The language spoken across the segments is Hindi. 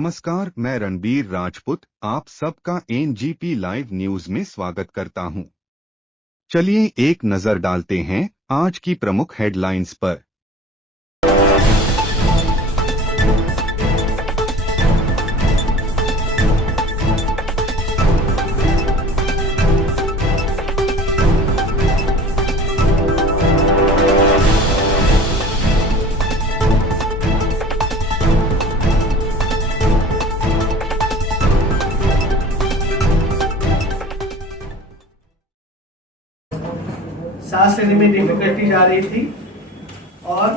नमस्कार, मैं रणबीर राजपूत आप सबका एनजीपी लाइव न्यूज में स्वागत करता हूं। चलिए एक नजर डालते हैं आज की प्रमुख हेडलाइंस पर। सांस लेने में डिफिकल्टी आ रही थी और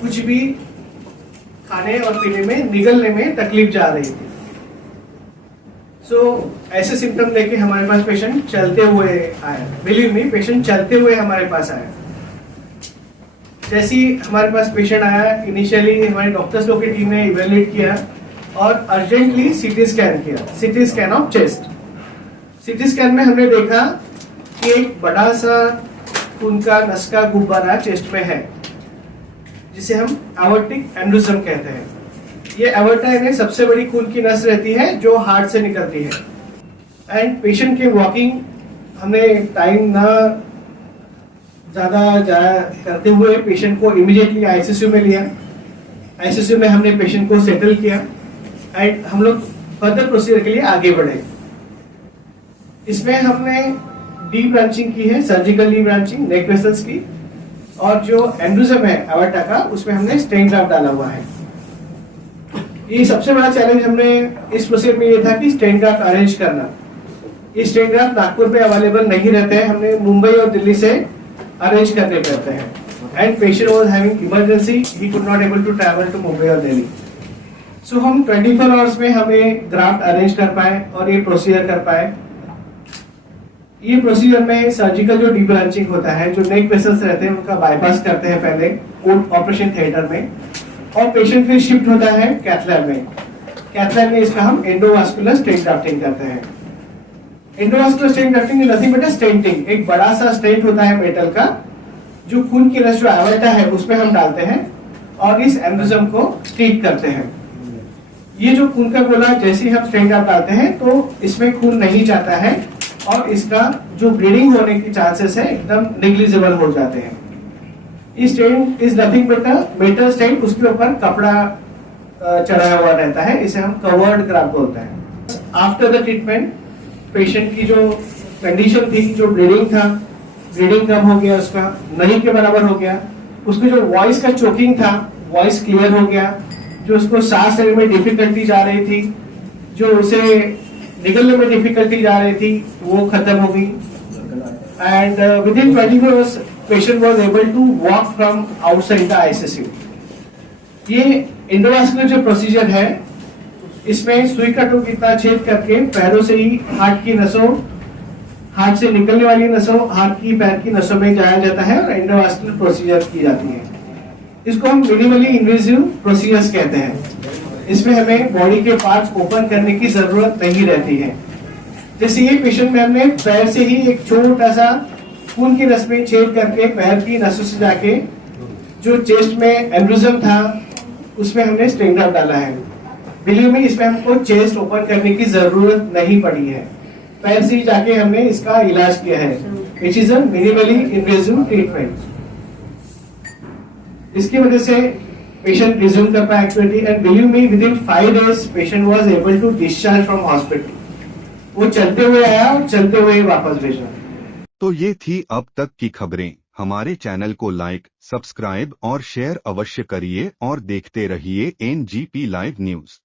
कुछ भी खाने और पीने में निगलने में तकलीफ जा रही थी। ऐसे सिम्टम लेके हमारे पास पेशेंट चलते हुए आया। बिलीव मी, पेशेंट चलते हुए हमारे पास आया। जैसे ही हमारे पास पेशेंट आया, इनिशियली हमारे डॉक्टर्स लोग की टीम ने इवेल्युएट किया और अर्जेंटली सीटी स्कैन किया, CT scan of chest. CT scan में हमने देखा कि एक बड़ा सा खून का नस का गुब्बारा चेस्ट में है, जिसे हम एवर्टिक एन्युरिज्म कहते हैं। ये एवर्टा में सबसे बड़ी खून की नस रहती है जो हार्ट से निकलती है। एंड पेशेंट के वॉकिंग हमने टाइम ना ज्यादा करते हुए पेशेंट को इमीडिएटली आईसीयू में लिया। आईसीयू में हमने पेशेंट को सेटल किया एंड हम लोग फर्दर प्रोसीजर के लिए आगे बढ़े। इसमें हमने डी ब्रांचिंग की है, सर्जिकल डी ब्रांचिंग नेक वेसल्स की, और जो एन्युरिज्म है एवर्टा का उसमें हमने स्टेन ग्राफ्ट डाला हुआ है। ये सबसे बड़ा चैलेंज हमने इस प्रोसीजर में ये था कि स्टेन ग्राफ्ट अरेंज करना। ये स्टेन ग्राफ्ट नागपुर में अवेलेबल नहीं रहते हैं, हमने मुंबई और दिल्ली से अरेंज करने पड़ते हैं। And patient was having emergency, he could not able to travel to Mumbai और दिल्ली। सो हम 24 आवर्स में हमें ग्राफ्ट अरेंज कर पाए और ये प्रोसीजर कर पाए। ये प्रोसीजर में सर्जिकल जो डी ब्रांचिंग होता है, जो नेक वेसल्स रहते हैं उनका बाईपास करते हैं पहले ऑपरेशन थिएटर में, और पेशेंट फिर शिफ्ट होता है कैथ लैब में। कैथ लैब में इसका हम एंडोवास्कुलर स्टेंट ग्राफ्टिंग करते हैं। Endovascular stent grafting is nothing but a stenting. एक बड़ा सा स्टेंट होता है मेटल का, जो खून की रस जो एवर्टा है उसमें हम डालते हैं और इस एन्युरिज्म को ट्रीट करते हैं। ये जो खून का गोला जैसे ही हम स्टेंट डालते हैं तो इसमें खून नहीं जाता है और इसका जो ब्लीडिंग होने की चांसेस है एकदम नेग्लिजिबल हो जाते हैं। इस stent is nothing but a metal stent, उसके ऊपर कपड़ा चढ़ाया हुआ रहता है, इसे हम कवर्ड ग्राफ्ट बोलते हैं। आफ्टर द ट्रीटमेंट पेशेंट की जो कंडीशन थी, जो ब्लीडिंग था, ब्लीडिंग कम हो गया, उसका नहीं के बराबर हो गया। उसकी जो वॉइस का चोकिंग था, वॉइस क्लियर हो गया। जो उसको सांस लेने में डिफिकल्टी जा रही थी, जो उसे निकलने में डिफिकल्टी जा रही थी, वो खत्म हो गई। And within 24 hours patient was able to walk from outside the ICU. ये एंडोवास्कुलर जो प्रोसीजर है, इसमें सुई का टोक इतना छेद करके पैरों से ही हार्ट की नसों, हार्ट से निकलने वाली नसों, हार्ट की पैर की नसों में जाया जाता है और एंडोवास्कुलर प्रोसीजर की जाती है। इसको हम मिनिमली इन्वेजिव प्रोसीजर्स कहते हैं। इसमें हमें बॉडी के पार्ट्स ओपन करने की जरूरत नहीं रहती है। जैसे ये पेशेंट में हमने पैर से ही एक छोटा सा खून की नस में छेद करके पैर की नसों से जाके जो चेस्ट में एन्युरिज्म था उसमें हमने स्टेन ग्राफ्ट डाला है। बिलीव मी, इसमें हमको चेस्ट ओपन करने की जरूरत नहीं पड़ी है। पैर से ही जाके हमने इसका इलाज किया है, which is a minimally invasive treatment. इसकी वजह से पेशेंट रिज्यूम कर पाया activity and believe me, within 5 days patient was able to discharge from hospital. वो चलते हुए आया और चलते हुए वापस भेजा। तो ये थी अब तक की खबरें। हमारे चैनल को लाइक, सब्सक्राइब और शेयर अवश्य करिए और देखते रहिए एनजीपी लाइव न्यूज।